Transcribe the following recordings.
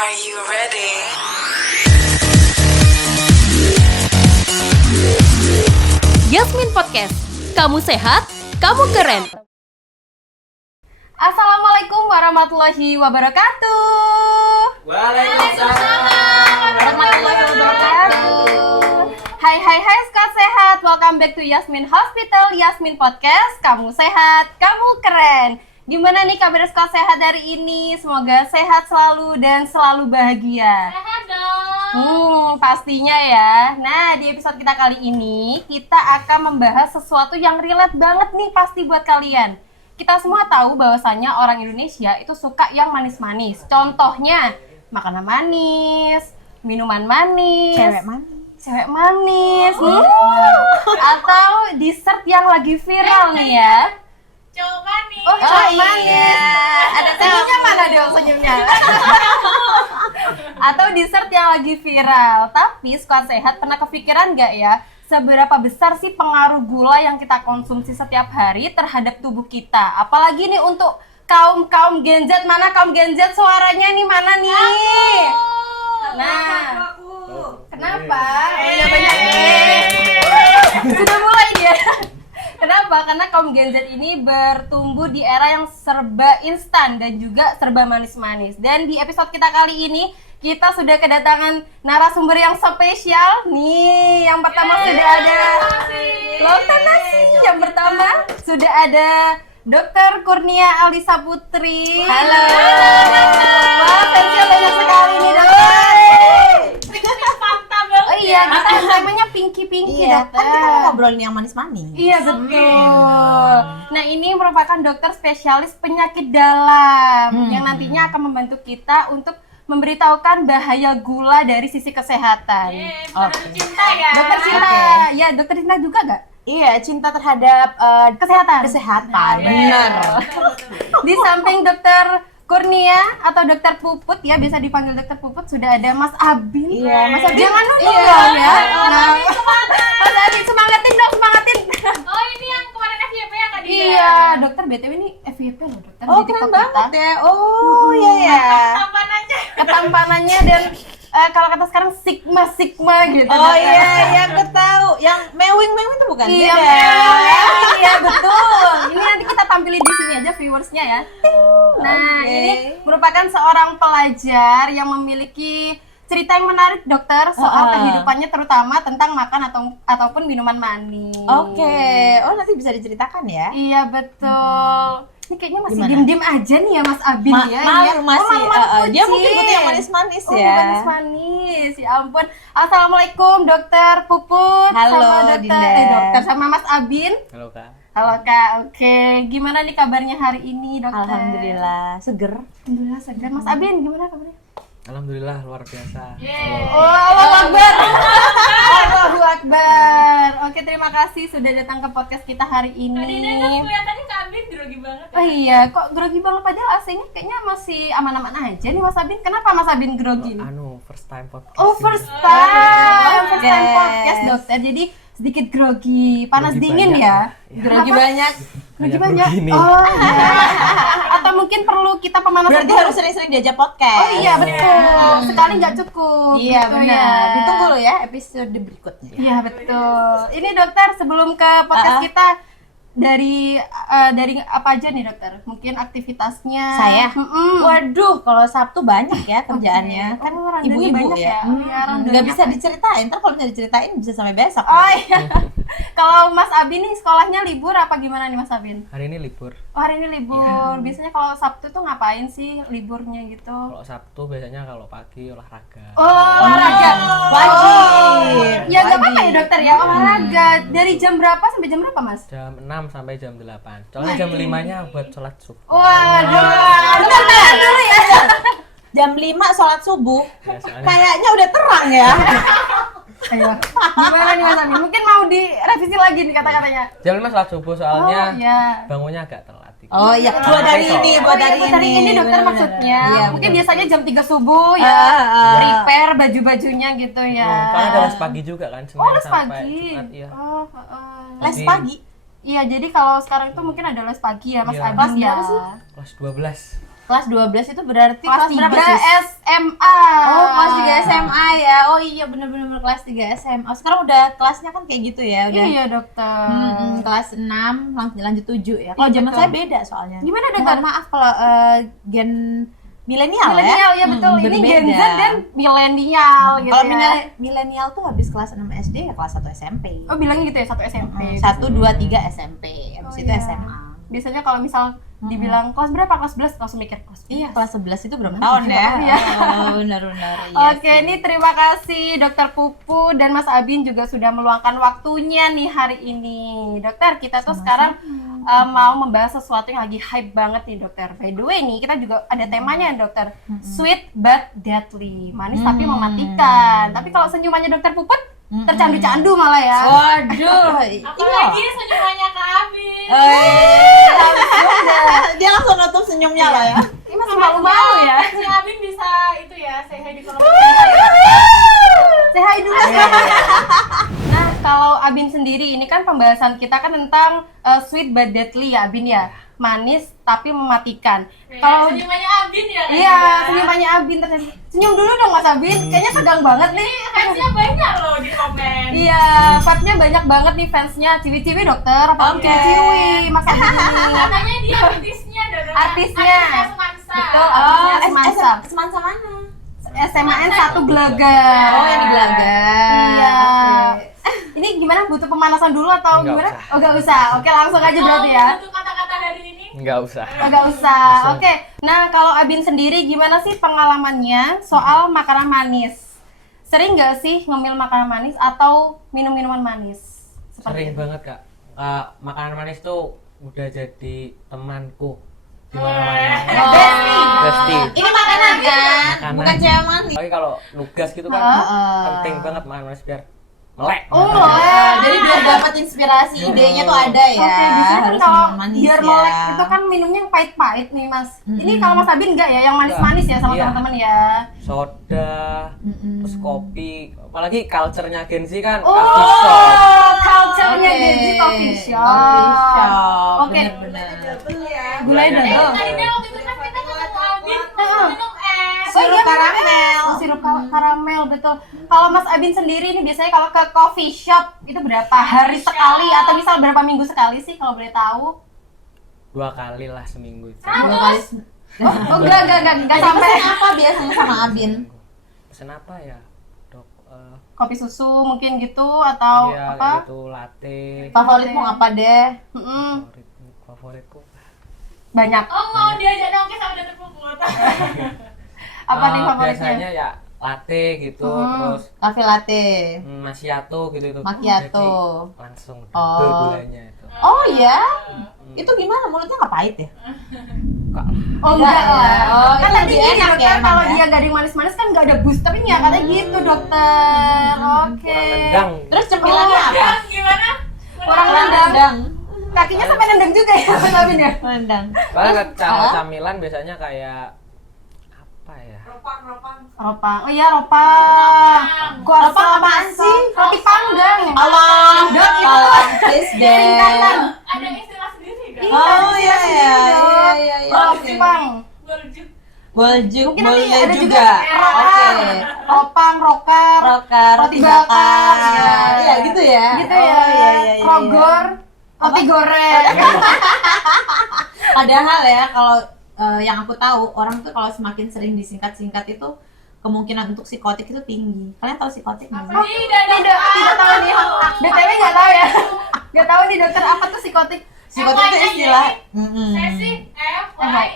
Are you ready? Yasmin Podcast. Kamu sehat, kamu keren. Assalamualaikum warahmatullahi wabarakatuh. Waalaikumsalam Warahmatullahi wabarakatuh. Hai Squad sehat. Welcome back to Yasmin Hospital, Yasmin Podcast. Kamu sehat, kamu keren. Gimana nih kabar Squad sehat hari ini? Semoga sehat selalu dan selalu bahagia. Sehat dong. Pastinya ya. Nah, di episode kita kali ini kita akan membahas sesuatu yang relate banget nih pasti buat kalian. Kita semua tahu bahwasannya orang Indonesia itu suka yang manis-manis. Contohnya makanan manis, minuman manis, cewek manis, atau dessert yang lagi viral nih ya. Cowok manis. Oh, cowok manis. Iya. Ada senyumnya mana dong senyumnya? Atau dessert yang lagi viral. Tapi Squad sehat pernah kepikiran nggak ya? Seberapa besar sih pengaruh gula yang kita konsumsi setiap hari terhadap tubuh kita? Apalagi nih untuk kaum Gen Z. Mana kaum Gen Z suaranya nih, mana nih? Nah, kenapa? Sudah mulai dia. Kenapa? Karena kaum Gen Z ini bertumbuh di era yang serba instan dan juga serba manis-manis. Dan di episode kita kali ini kita sudah kedatangan narasumber yang spesial. Nih, yang pertama sudah ada Lautan Nasi. Yang pertama sudah ada Dr. Kurnia Alisa Putri. Halo. Wah, fansnya banyak sekali nih, Dokter. Oh iya, kita temanya pinky Iya, Dokter. kan kita mau ngobrolin yang manis-manis. Iya betul. Nah, ini merupakan dokter spesialis penyakit dalam yang nantinya akan membantu kita untuk memberitahukan bahaya gula dari sisi kesehatan. Oke. Cinta ya. Dokter Cinta, Oke. ya dokter Cinta juga nggak? Iya, cinta terhadap Kesehatan. kesehatan. Benar. Di samping dokter Kurnia atau dokter Puput ya, biasa dipanggil dokter Puput, sudah ada Mas Abin. Iya, Mas Abin. Jangan nunduk Iya. dong ya. Nah, Mas Abin semangatin dong, semangatin. Oh, ini yang kemarin FYP ya Kak Dina? Iya, dokter BTW ini FYP loh dokter Oh, di keren TikTok banget kita. ya. Oh, iya ya. Apaan aja? Ketampanannya dan kalau kata sekarang sigma gitu. Oh iya, aku tahu. Yang mewing itu bukan? Iya, Beda. iya betul. Ini nanti kita tampilin di sini aja viewersnya ya. Nah, Oke. ini merupakan seorang pelajar yang memiliki cerita yang menarik dokter soal kehidupannya, terutama tentang makan ataupun minuman manis. Oke. Oh, nanti bisa diceritakan ya. Iya betul. Ini kayaknya masih Gimana? diem-diem aja nih ya Mas Abin ya. Malu masih. malu-malu Dia kucing. mungkin butuh yang manis-manis Oh, ya. manis-manis. Ya ampun. Assalamualaikum Dokter Puput. Halo, sama dokter, Dinda. dokter sama Mas Abin. Halo Kak. Halo Kak. Oke, gimana nih kabarnya hari ini, Dokter? Alhamdulillah, seger. Alhamdulillah segar. Mas Abin gimana kabarnya? Alhamdulillah luar biasa. Oh, Allahu Akbar. Allahu Akbar. Oke, terima kasih sudah datang ke podcast kita hari Kak Dina tuh ini. kelihatannya Kak Abin grogi banget ya. Oh iya, kok grogi banget, padahal AC-nya kayaknya masih aman-aman aja nih Mas Abin. Kenapa Mas Abin grogi? First time podcast. Oh, juga. first time. Oke. First time podcast, dokter. Jadi sedikit grogi, panas Grogi dingin banyak. ya. Iya. Grogi banyak. Grogi Banyak banyak. grogi nih. Oh, iya. Atau mungkin perlu kita pemanasan Berarti dulu. harus sering-sering diajak podcast. Oh iya, betul. Sekali nggak cukup. Iya, gitu benar. ya. Ditunggu loh ya episode berikutnya. Iya, betul. Ini dokter, sebelum ke podcast kita, dari apa aja nih dokter? Mungkin aktivitasnya. Saya? Mm-mm. Waduh, kalau Sabtu banyak ya kerjaannya. Oke. Kan Oh, randanya ibu-ibu banyak ya. ya? Oh, iya, randanya. Nggak bisa diceritain, ntar kalau misalnya diceritain bisa sampai besok. Oh iya. Kalau Mas Abin nih sekolahnya libur apa gimana nih Mas Abin? Hari ini libur. Oh, hari ini libur. Biasanya kalau Sabtu tuh ngapain sih liburnya gitu? Kalau Sabtu biasanya kalau pagi olahraga. Oh, olahraga. Wajib. Ya nggak apa-apa ya dokter ya, olahraga. Dari jam berapa sampai jam berapa Mas? Jam 6 sampai jam 8. Soalnya jam 5-nya buat sholat subuh. Waduh, bentar dulu ya. Jam 5 sholat subuh. Ya, soalnya Kayaknya udah terang ya. Ayo, gimana nih Mas Abin? Mungkin mau direvisi lagi nih kata-katanya. jam 5 sholat subuh soalnya Oh iya. bangunnya agak telat. Oh iya, buat hari ini, buat hari buat hari ini dokter Bener-bener. maksudnya. Iya, Mungkin betul. biasanya jam 3 subuh ya. Prepare baju-bajunya gitu ya. Karena ada les pagi juga kan, Senin Oh, les sampai pagi. Jumat iya. Oh, Les Jadi- pagi. Iya, jadi kalau sekarang tuh mungkin ada les pagi ya, Mas Iya. Abin Kelas ya. berapa sih? Kelas 12. Kelas 12 itu berarti Kelas kelas berapa 3 sih? SMA iya benar-benar kelas 3 SMA. Sekarang udah kelasnya kan kayak gitu ya, udah. Iya dokter. Kelas 6 lanjut 7 ya. Kalau Iya, zaman betul. saya beda soalnya. Gimana dokter? Mohon maaf kalau gen milenial ya. Milenial ya betul. Ini Gen Z berbeda. dan milenial gitu Kalau ya. milenial tuh habis kelas 6 SD ya kelas 1 SMP. Oh bilangnya gitu ya, satu SMP. 1 2 3 SMP. Habis Oh, itu iya. SMA. Biasanya kalau misal dibilang kelas berapa? Kelas 11 langsung mikir kelas 11. Iya, kelas 11 itu berapa tahun ya? Iya. Oh, benar-benar. Iya Oke, sih. ini terima kasih Dokter Pupu dan Mas Abin juga sudah meluangkan waktunya nih hari ini. Dokter, kita tuh sekarang mau membahas sesuatu yang lagi hype banget nih dokter. By the way nih, kita juga ada temanya dokter. Sweet but deadly. Manis tapi mematikan. Tapi kalau senyumannya Dokter Puput, tercandu-candu malah ya. Waduh, Apalagi senyumannya Kak Abi. dia langsung nutup senyumnya lah ya. Ini masih malu-malu ya. Si Abin bisa itu ya, say hi di kolom Say hi dulu. Nah, kalau Abin sendiri, ini kan pembahasan kita kan tentang sweet but deadly ya Abin ya. Manis tapi mematikan. Kalau senyumannya Abin ya Kak iya, Dida? senyumannya Abin ternyata. Senyum dulu dong Mas Abin. Kayaknya tegang banget nih. Fansnya banyak loh di komen. Iya, fansnya banyak banget nih fansnya. Ciwi-ciwi dokter, apa Oke. ciwi Mas Abin ini. Katanya dia artisnya Dora. Artisnya. Semansa. Betul, artisnya Semansa. Semansa mana? SMAN 1 Gelagar. Oh, yang di Gelagar. Iya. Oke. Ini gimana, butuh pemanasan dulu atau Nggak gimana? usah. Oh, nggak usah. Oke, langsung aja berarti ya. Untuk kata-kata hari ini. Nggak usah. Nggak usah. Oke. Nah, kalau Abin sendiri gimana sih pengalamannya soal makanan manis? Sering nggak sih ngemil makanan manis atau minum minuman manis? Sering itu. banget kak. Makanan manis tuh udah jadi temanku di mana-mana. Bestie. Ini makanan kan? Makanan. Bukan cewek manis. Tapi kalau nugas gitu kan penting banget makan manis biar melek. Oh, melek. Jadi biar dapat inspirasi, idenya tuh ada ya. Oke, biasanya kan Harus kalau minum manis biar ya. melek itu kan minumnya yang pahit-pahit nih Mas. Ini kalau Mas Abin enggak ya, yang manis-manis ya sama Iya. teman-teman ya. Soda, terus kopi. Apalagi culture-nya Gen Z kan Oh, coffee shop. culture-nya Oke. Gen Z coffee shop. Coffee shop. Oke. Bener-bener. Gulanya double. Tadinya waktu itu kan kita ketemu Abin minum es. Sirup karamel. Oh, sirup karamel, betul. Kalau Mas Abin sendiri ini biasanya kalau ke coffee shop itu berapa hari sekali atau misal berapa minggu sekali sih kalau boleh tahu? 2 kali lah seminggu itu. 2 kali. Oh, enggak sampai. Pesan apa biasanya sama Abin? Pesen apa ya, dok? Kopi susu mungkin gitu atau Iya, apa? kayak gitu, latte. Favoritmu apa deh? Favoritku. Banyak. Oh mau diajak nongki sama Dokter Puput. Apa nih favoritnya? Biasanya ya latte gitu, terus Cafe latte. macchiato gitu itu. Macchiato. Jadi langsung Oh. double gulanya itu. Oh ya? Itu gimana? Mulutnya nggak pahit ya? Kak, Oh enggak ya. lah. Oh, Kan itu tadi lebih gini enak dokter, ya emang kalau ya? dia nggak ada yang manis-manis kan nggak ada boosternya, katanya gitu dokter. Oke. kurang nendang. Terus cemilannya apa? Dan gimana? Kurang nendang. Kakinya sampai nendang juga ya Mas Abin ya? Nendang. Soalnya kalau camilan biasanya kayak apa ya? Ropang. Oh iya, ropang. Kuasa Ropang apaan sih? Roti panggang. Allah, Dok, itu tolong please deh. singkatan. Ada istilah sendiri kan? Oh iya iya Dok. iya iya. Roti pang. Berjuk. Boljuk Mungkin nanti boleh ada juga. Ropang. Oke. Ropang, rokar. Roka, roti Roti bakar, bakar. iya. Iya gitu ya. Gitu Oh, ya. iya iya iya. Rogor. Roti goreng. Padahal ya kalau yang aku tahu orang tuh kalau semakin sering disingkat-singkat itu kemungkinan untuk psikotik itu tinggi. Kalian tahu psikotik nggak sih? Tidak tahu nih. BTW nggak tahu ya. Nggak tahu nih dokter apa tuh psikotik. Psikotik itu istilah. Sesi FYI.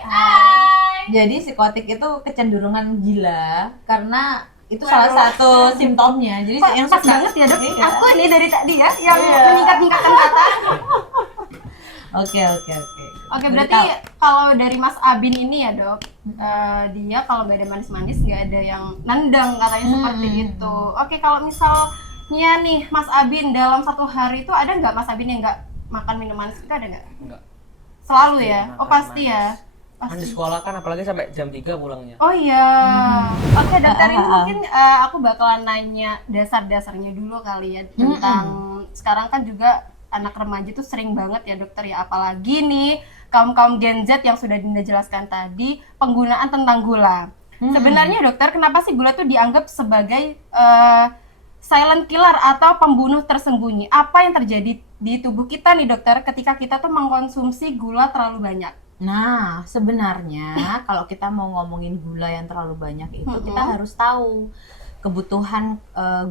Jadi psikotik itu kecenderungan gila karena itu salah satu simptomnya. Jadi Kok yang pas suka banget ya dok. Iya. Aku nih dari tadi ya yang Iya. meningkat-ningkatkan kata. Oke. Oke, Udah berarti tahu. kalau dari Mas Abin ini ya dok, dia kalau nggak ada manis-manis nggak ada yang nendang katanya seperti itu. Oke, kalau misalnya nih Mas Abin dalam satu hari itu ada nggak Mas Abin yang nggak makan minum manis itu ada nggak? Enggak. Selalu Pasti ya? Oh makan pasti manis. ya? Kan di sekolah kan apalagi sampai jam 3 pulangnya. Oh iya. Oke, dokter ini mungkin aku bakalan nanya dasar-dasarnya dulu kali ya tentang sekarang kan juga anak remaja tuh sering banget ya dokter ya, apalagi nih kaum Gen Z yang sudah Dinda jelaskan tadi, penggunaan tentang gula. Sebenarnya dokter, kenapa sih gula tuh dianggap sebagai silent killer atau pembunuh tersembunyi? Apa yang terjadi di tubuh kita nih dokter ketika kita tuh mengkonsumsi gula terlalu banyak? Nah, sebenarnya kalau kita mau ngomongin gula yang terlalu banyak itu kita harus tahu kebutuhan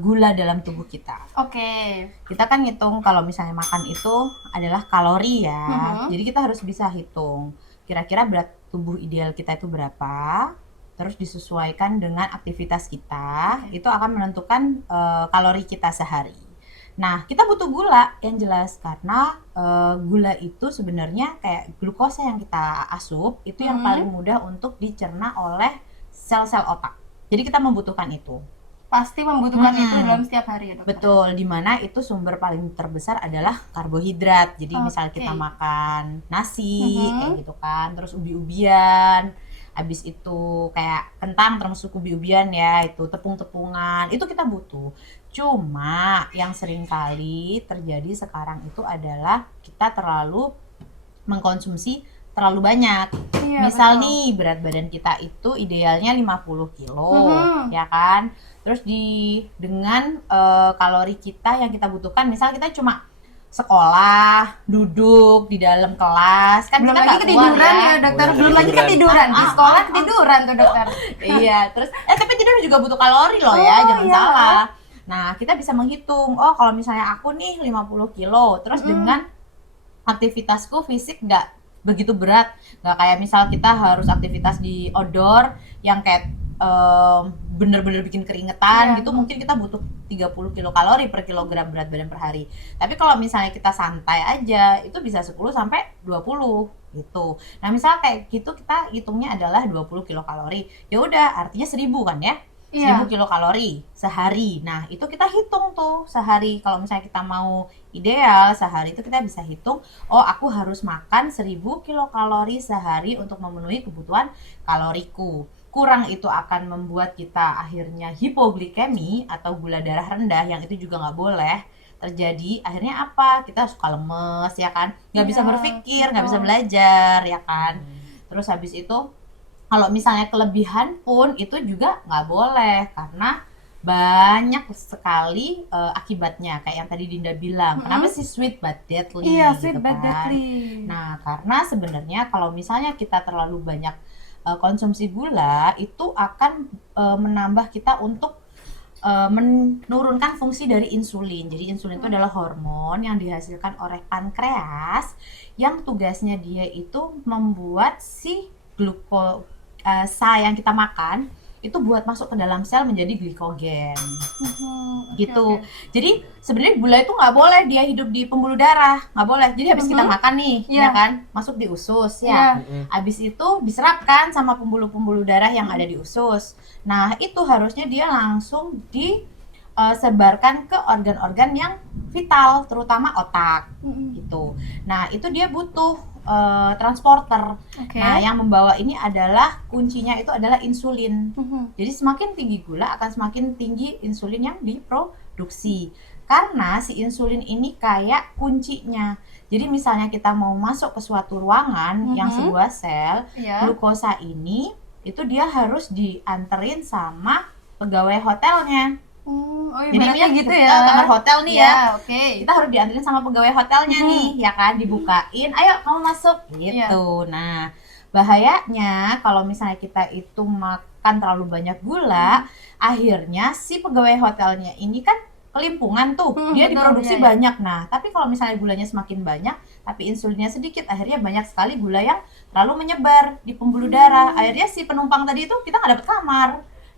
gula dalam tubuh kita. Oke. Kita kan ngitung kalau misalnya makan itu adalah kalori ya. Jadi kita harus bisa hitung kira-kira berat tubuh ideal kita itu berapa. Terus disesuaikan dengan aktivitas kita, itu akan menentukan kalori kita sehari. Nah, kita butuh gula yang jelas karena gula itu sebenarnya kayak glukosa yang kita asup itu yang paling mudah untuk dicerna oleh sel-sel otak. Jadi kita membutuhkan itu. Pasti membutuhkan itu dalam setiap hari ya dokter? Betul, dimana itu sumber paling terbesar adalah karbohidrat. Jadi misalnya kita makan nasi, kayak gitu kan, terus ubi-ubian, habis itu kayak kentang termasuk ubi-ubian ya, itu tepung-tepungan, itu kita butuh. Cuma yang sering kali terjadi sekarang itu adalah kita terlalu mengkonsumsi terlalu banyak. Misal betul. nih berat badan kita itu idealnya 50 kilo, ya kan? Terus dengan kalori kita yang kita butuhkan, misal kita cuma sekolah, duduk di dalam kelas, kan Belum kita lagi nggak keluar ketiduran ya ya. dokter, Oh, iya, belum lagi ketiduran. ketiduran, di sekolah ketiduran tuh dokter. Iya, terus tapi tidur juga butuh kalori loh ya, jangan iya. salah. Nah, kita bisa menghitung, oh kalau misalnya aku nih 50 kilo, terus dengan aktivitasku fisik nggak begitu berat, nggak kayak misal kita harus aktivitas di outdoor yang kayak bener-bener bikin keringetan gitu, mungkin kita butuh 30 kilokalori per kilogram berat badan per hari. Tapi kalau misalnya kita santai aja, itu bisa 10 sampai 20 gitu. Nah, misal kayak gitu kita hitungnya adalah 20 kilokalori. Ya udah, artinya 1000 kan ya? 1000 kilokalori sehari. Nah, itu kita hitung tuh sehari. Kalau misalnya kita mau ideal sehari itu kita bisa hitung, oh aku harus makan 1000 kilokalori sehari untuk memenuhi kebutuhan kaloriku. Kurang itu akan membuat kita akhirnya hipoglikemi atau gula darah rendah, yang itu juga nggak boleh terjadi. Akhirnya apa? Kita suka lemes ya kan? Nggak bisa berpikir, nggak bisa belajar ya kan? Terus habis itu kalau misalnya kelebihan pun itu juga nggak boleh karena banyak sekali akibatnya kayak yang tadi Dinda bilang. Kenapa sih sweet but deadly? Iya, gitu sweet but kan? deadly. Nah, karena sebenarnya kalau misalnya kita terlalu banyak konsumsi gula itu akan menambah kita untuk menurunkan fungsi dari insulin. Jadi insulin itu adalah hormon yang dihasilkan oleh pankreas yang tugasnya dia itu membuat si glukosa yang kita makan itu buat masuk ke dalam sel menjadi glikogen. Gitu. Jadi sebenarnya gula itu nggak boleh dia hidup di pembuluh darah, nggak boleh. Jadi habis kita makan nih, ya kan, masuk di usus ya. Habis itu diserapkan sama pembuluh-pembuluh darah yang ada di usus. Nah itu harusnya dia langsung disebarkan ke organ-organ yang vital, terutama otak, gitu. Nah itu dia butuh transporter. Nah yang membawa ini adalah kuncinya itu adalah insulin. Jadi semakin tinggi gula akan semakin tinggi insulin yang diproduksi. Karena si insulin ini kayak kuncinya. Jadi misalnya kita mau masuk ke suatu ruangan yang sebuah sel, glukosa ini itu dia harus dianterin sama pegawai hotelnya. Jadi ini gitu ya. kamar hotel nih ya. Oke. Kita harus dianterin sama pegawai hotelnya nih, ya kan, dibukain, ayo kamu masuk gitu. Nah, bahayanya kalau misalnya kita itu makan terlalu banyak gula, akhirnya si pegawai hotelnya ini kan kelimpungan tuh, dia diproduksi banyak. Nah, tapi kalau misalnya gulanya semakin banyak, tapi insulinnya sedikit, akhirnya banyak sekali gula yang terlalu menyebar di pembuluh darah. Akhirnya si penumpang tadi itu kita nggak dapet kamar,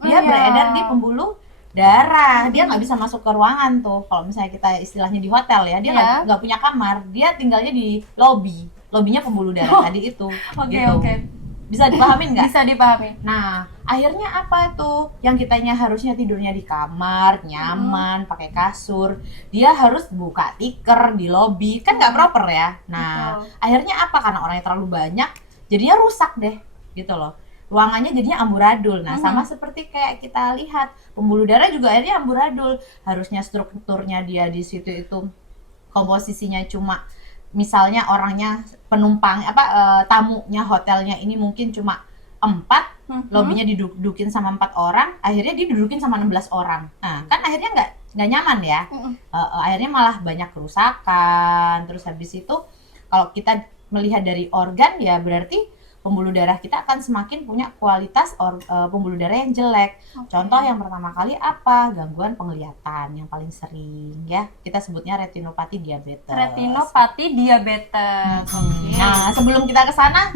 dia beredar di pembuluh darah, dia nggak bisa masuk ke ruangan tuh. Kalau misalnya kita istilahnya di hotel ya, dia nggak punya kamar, dia tinggalnya di lobinya pembuluh darah tadi itu. Oke. Bisa dipahamin nggak? Bisa dipahami. Nah, akhirnya apa tuh? Yang kitanya harusnya tidurnya di kamar, nyaman, pakai kasur, dia harus buka tikar di lobi, kan nggak proper ya. Nah, akhirnya apa? Karena orangnya terlalu banyak, jadinya rusak deh, gitu loh. Ruangannya jadinya amburadul. Nah, sama seperti kayak kita lihat, pembuluh darah juga akhirnya amburadul. Harusnya strukturnya dia di situ itu komposisinya cuma misalnya orangnya penumpang tamunya hotelnya ini mungkin cuma 4, lobbynya didudukin sama 4 orang, akhirnya dia didudukin sama 16 orang. Nah, kan akhirnya nggak nyaman ya. Akhirnya malah banyak kerusakan. Terus habis itu kalau kita melihat dari organ ya berarti pembuluh darah kita akan semakin punya kualitas pembuluh darah yang jelek. Contoh yang pertama kali apa? Gangguan penglihatan yang paling sering ya. Kita sebutnya retinopati diabetes. Retinopati diabetes. Nah, sebelum kita ke sana,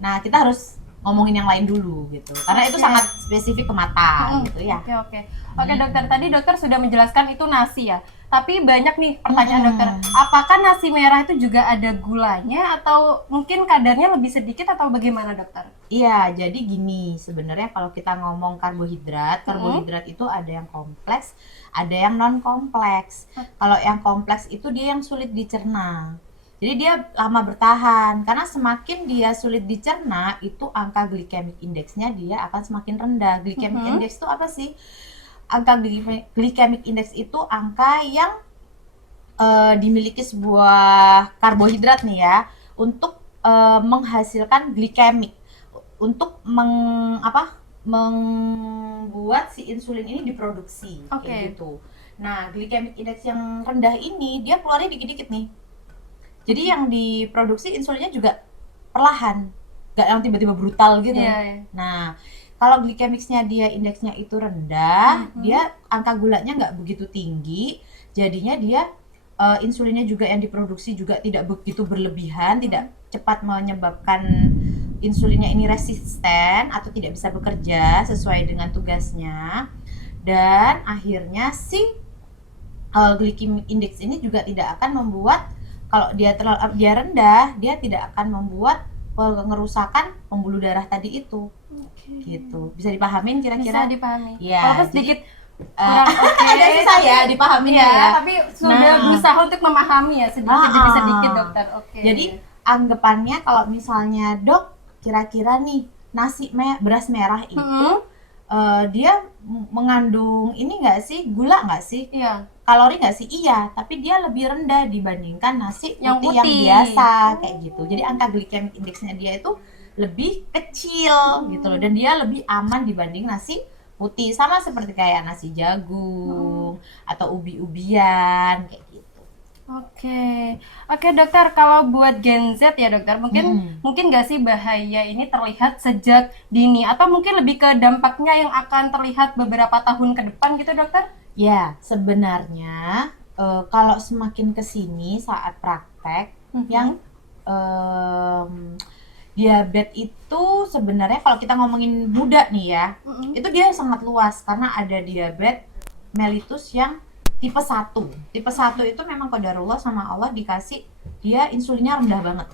nah kita harus ngomongin yang lain dulu gitu. Karena itu sangat spesifik ke mata gitu ya. Oke dokter, tadi dokter sudah menjelaskan itu nasi ya. Tapi banyak nih pertanyaan dokter, apakah nasi merah itu juga ada gulanya atau mungkin kadarnya lebih sedikit atau bagaimana dokter? Iya, jadi gini, sebenarnya kalau kita ngomong karbohidrat itu ada yang kompleks, ada yang non kompleks. Kalau yang kompleks itu dia yang sulit dicerna. Jadi dia lama bertahan, karena semakin dia sulit dicerna, itu angka glycemic indexnya dia akan semakin rendah. Glycemic index itu apa sih? Angka glycemic index itu angka yang dimiliki sebuah karbohidrat nih ya, untuk menghasilkan glikemik, untuk membuat si insulin ini diproduksi kayak gitu. Nah, glycemic index yang rendah ini dia keluarnya dikit-dikit nih. Jadi yang diproduksi insulinnya juga perlahan, nggak yang tiba-tiba brutal gitu. Nah, kalau glikemiknya dia indeksnya itu rendah, dia angka gulanya nggak begitu tinggi, jadinya dia insulinnya juga yang diproduksi juga tidak begitu berlebihan, tidak cepat menyebabkan insulinnya ini resisten atau tidak bisa bekerja sesuai dengan tugasnya, dan akhirnya si glycemic index ini juga tidak akan membuat, kalau dia rendah, dia tidak akan membuat pengerusakan pembuluh darah tadi itu. Gitu. Bisa dipahamin kira-kira? Bisa dipahami. Ya, walaupun sedikit agak susah ya dipahamin ya. Tapi sudah berusaha untuk memahami ya sedikit demi sedikit dokter. Jadi anggapannya kalau misalnya dok, kira-kira nih beras merah itu dia mengandung ini nggak sih, gula nggak sih? Iya. Kalori nggak sih? Iya, tapi dia lebih rendah dibandingkan nasi putih yang biasa kayak gitu. Jadi angka glycemic indexnya dia itu lebih kecil gitu loh, dan dia lebih aman dibanding nasi putih, sama seperti kayak nasi jagung atau ubi-ubian kayak gitu. Oke dokter, kalau buat Gen Z ya dokter, mungkin nggak sih bahaya ini terlihat sejak dini, atau mungkin lebih ke dampaknya yang akan terlihat beberapa tahun ke depan gitu dokter? Ya, sebenarnya kalau semakin kesini saat praktek, yang diabetes itu sebenarnya kalau kita ngomongin muda nih ya, itu dia sangat luas karena ada diabetes mellitus yang tipe 1. Tipe 1 itu memang qadarullah sama Allah dikasih dia insulinnya rendah banget.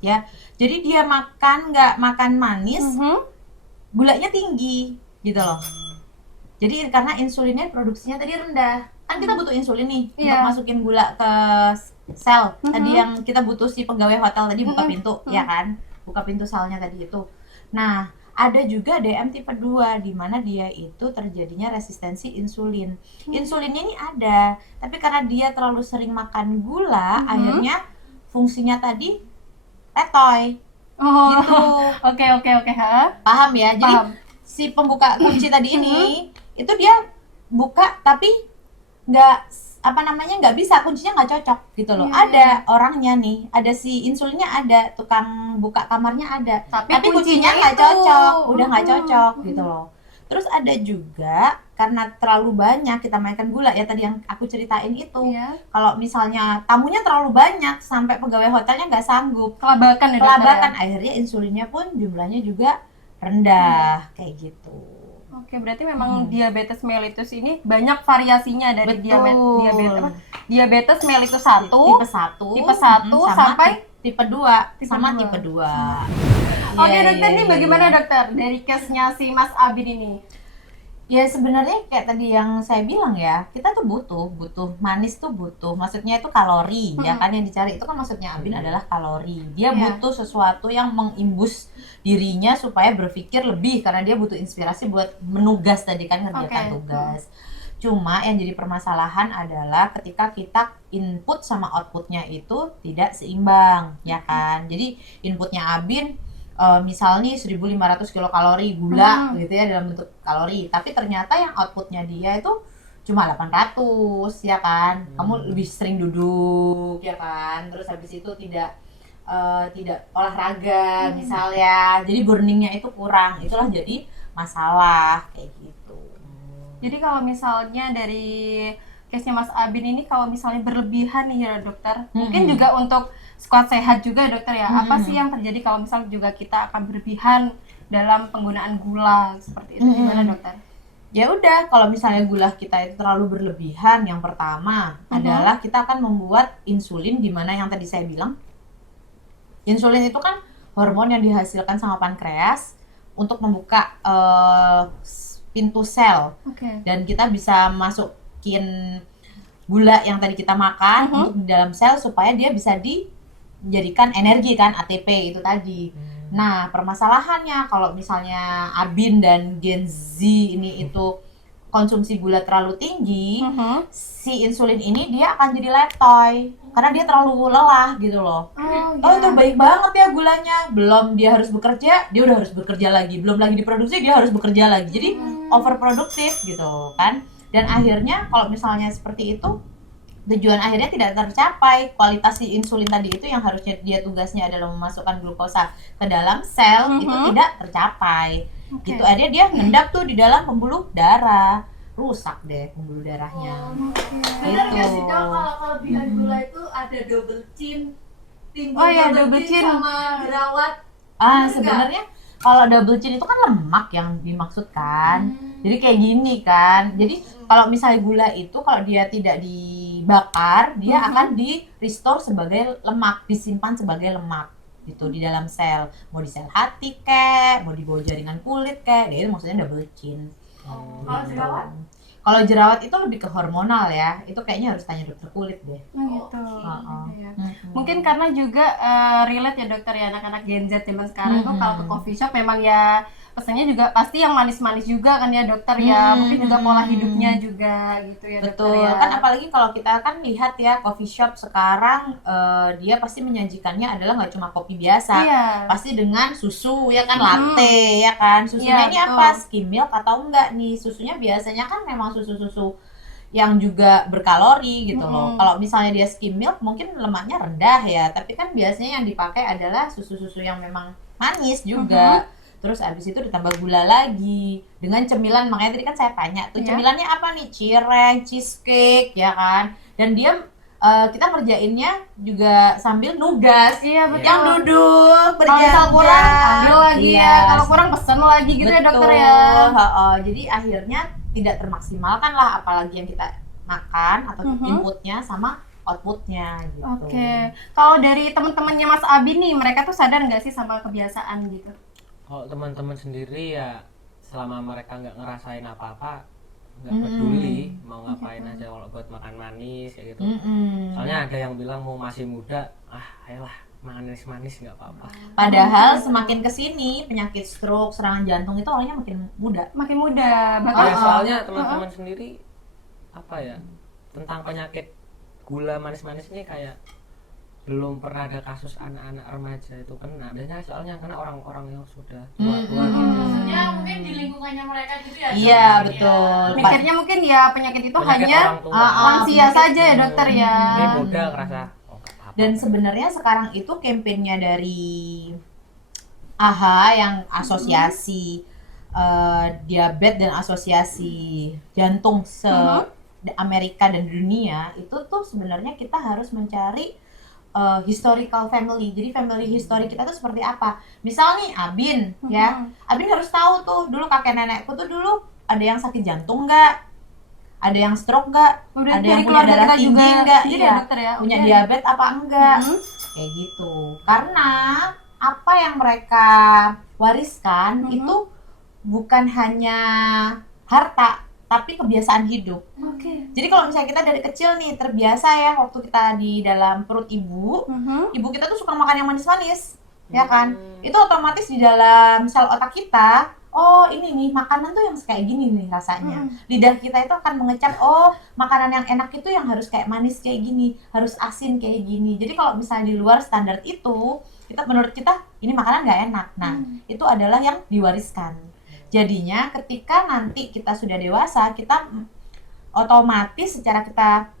Ya. Jadi dia nggak makan manis, gulanya tinggi gitu loh. Jadi karena insulinnya produksinya tadi rendah, kan kita butuh insulin nih untuk masukin gula ke sel. Tadi yang kita butuh si pegawai hotel tadi buka pintu, ya kan? Buka pintu selnya tadi itu. Nah, ada juga DM tipe 2 di mana dia itu terjadinya resistensi insulin. Insulinnya ini ada, tapi karena dia terlalu sering makan gula, akhirnya fungsinya tadi letoy. Gitu. Oke. Paham ya? Jadi si pembuka kunci tadi ini itu dia buka tapi nggak bisa, kuncinya nggak cocok gitu loh. Ada orangnya nih, ada si insulinnya ada, tukang buka kamarnya ada, tapi kuncinya nggak cocok, udah nggak cocok gitu loh. Terus ada juga karena terlalu banyak kita mainkan gula ya, tadi yang aku ceritain itu. Kalau misalnya tamunya terlalu banyak sampai pegawai hotelnya nggak sanggup, kelabakan, akhirnya insulinnya pun jumlahnya juga rendah kayak gitu. Oke, berarti memang diabetes mellitus ini banyak variasinya dari diabetes mellitus 1, tipe 1 sampai tipe 2 sama tipe 2. Oke, dokter, ini bagaimana dokter dari case-nya si Mas Abin ini? Ya sebenarnya kayak tadi yang saya bilang ya, kita tuh butuh manis tuh butuh, maksudnya itu kalori ya kan, yang dicari itu kan maksudnya Abin adalah kalori. Dia butuh sesuatu yang mengimbus dirinya supaya berpikir lebih, karena dia butuh inspirasi buat menugas tadi kan, ngerjakan tugas. Cuma yang jadi permasalahan adalah ketika kita input sama outputnya itu tidak seimbang ya kan. Jadi inputnya Abin misalnya 1.500 kilokalori gula gitu ya dalam bentuk kalori, tapi ternyata yang outputnya dia itu cuma 800 ya kan. Kamu lebih sering duduk ya kan, terus habis itu tidak olahraga misalnya, jadi burningnya itu kurang, itulah jadi masalah kayak gitu. Jadi kalau misalnya dari case-nya Mas Abin ini kalau misalnya berlebihan nih ya dokter, mungkin juga untuk squat sehat juga ya dokter ya, apa sih yang terjadi kalau misalnya juga kita akan berlebihan dalam penggunaan gula seperti itu, gimana dokter? Ya udah, kalau misalnya gula kita itu terlalu berlebihan, yang pertama adalah kita akan membuat insulin, di mana yang tadi saya bilang insulin itu kan hormon yang dihasilkan sama pankreas untuk membuka pintu sel. Dan kita bisa masukin gula yang tadi kita makan untuk di dalam sel supaya dia bisa dijadikan energi kan, ATP itu tadi. Nah, permasalahannya kalau misalnya Abin dan Gen Z ini itu konsumsi gula terlalu tinggi, si insulin ini dia akan jadi letoy karena dia terlalu lelah gitu loh. Itu baik banget ya gulanya, belum dia harus bekerja, dia udah harus bekerja lagi, belum lagi diproduksi dia harus bekerja lagi, jadi overproduktif gitu kan. Dan akhirnya kalau misalnya seperti itu, tujuan akhirnya tidak tercapai. Kualitas si insulin tadi itu yang harusnya dia tugasnya adalah memasukkan glukosa ke dalam sel itu tidak tercapai. Gitu aja dia ngendap tuh di dalam pembuluh darah, rusak deh pembuluh darahnya. Bener nggak sih dok kalau kelebihan gula itu ada double chin, timbul double chin sama jerawat? Sebenarnya kalau double chin itu kan lemak yang dimaksudkan. Jadi kayak gini kan. Jadi kalau misalnya gula itu kalau dia tidak dibakar, dia akan di restore sebagai lemak, disimpan sebagai lemak gitu di dalam sel. Mau di sel hati kek, mau di bawah jaringan kulit kek, dia itu maksudnya double chin. Kalau jerawat? Kalau jerawat itu lebih ke hormonal ya, itu kayaknya harus tanya dokter kulit deh. Gitu. Mungkin karena juga relate ya dokter ya, anak-anak Gen Z zaman sekarang tuh kalau ke coffee shop memang ya pesannya juga pasti yang manis-manis juga kan ya dokter ya, mungkin juga pola hidupnya juga gitu ya dokter. Betul, ya. kan apalagi kalau kita kan lihat ya coffee shop sekarang dia pasti menyajikannya adalah nggak cuma kopi biasa, pasti dengan susu ya kan, latte ya kan, susunya ini apa, skim milk atau enggak nih, susunya biasanya kan memang susu-susu yang juga berkalori gitu loh. Kalau misalnya dia skim milk mungkin lemaknya rendah ya, tapi kan biasanya yang dipakai adalah susu-susu yang memang manis juga. Terus abis itu ditambah gula lagi dengan cemilan, makanya tadi kan saya tanya tuh cemilannya apa nih, cireng, cheesecake ya kan, dan dia kita ngerjainnya juga sambil nugas, yang duduk berjam-jam, kalau kurang ambil lagi ya, kalau kurang pesen lagi gitu. Betul, ya dokter ya. Jadi akhirnya tidak termaksimalkan lah, apalagi yang kita makan atau inputnya sama outputnya gitu. Kalau dari teman-temannya Mas Abi nih, mereka tuh sadar nggak sih sama kebiasaan gitu? Kalau teman-teman sendiri ya selama mereka nggak ngerasain apa-apa, nggak peduli mau ngapain aja, kalau buat makan manis kayak gitu. Soalnya ada yang bilang mau masih muda, ayolah makan manis nggak apa-apa. Padahal semakin kesini penyakit stroke, serangan jantung itu orangnya makin muda. Soalnya teman-teman sendiri apa ya tentang penyakit gula manis-manis ini kayak belum pernah ada kasus anak-anak remaja itu kena. Biasanya soalnya kena orang-orang yang sudah tua-tua gitu. Maksudnya mungkin di lingkungannya mereka gitu ya? Iya betul. Mikirnya mungkin ya penyakit itu Penyakit hanya lansia saja ya dokter ya. Ini muda ngerasa dan sebenarnya sekarang itu kampanyenya dari AHA yang asosiasi diabetes dan asosiasi jantung se Amerika dan dunia, itu tuh sebenarnya kita harus mencari historical family. Jadi family history kita tuh seperti apa? Misal nih Abin ya, Abin harus tahu tuh dulu kakek nenekku tuh dulu ada yang sakit jantung nggak? Ada yang stroke nggak? Ada yang punya darah tinggi nggak? Iya, punya diabetes apa enggak? Kayak gitu. Karena apa yang mereka wariskan itu bukan hanya harta, tapi kebiasaan hidup. Jadi kalau misalnya kita dari kecil nih terbiasa ya, waktu kita di dalam perut ibu, ibu kita tuh suka makan yang manis-manis, ya kan? Itu otomatis di dalam sel otak kita oh ini nih makanan tuh yang kayak gini nih rasanya. Lidah kita itu akan mengecap, oh makanan yang enak itu yang harus kayak manis kayak gini, harus asin kayak gini. Jadi kalau misalnya di luar standar itu, menurut kita ini makanan nggak enak. Nah, itu adalah yang diwariskan. Jadinya ketika nanti kita sudah dewasa, kita otomatis secara kita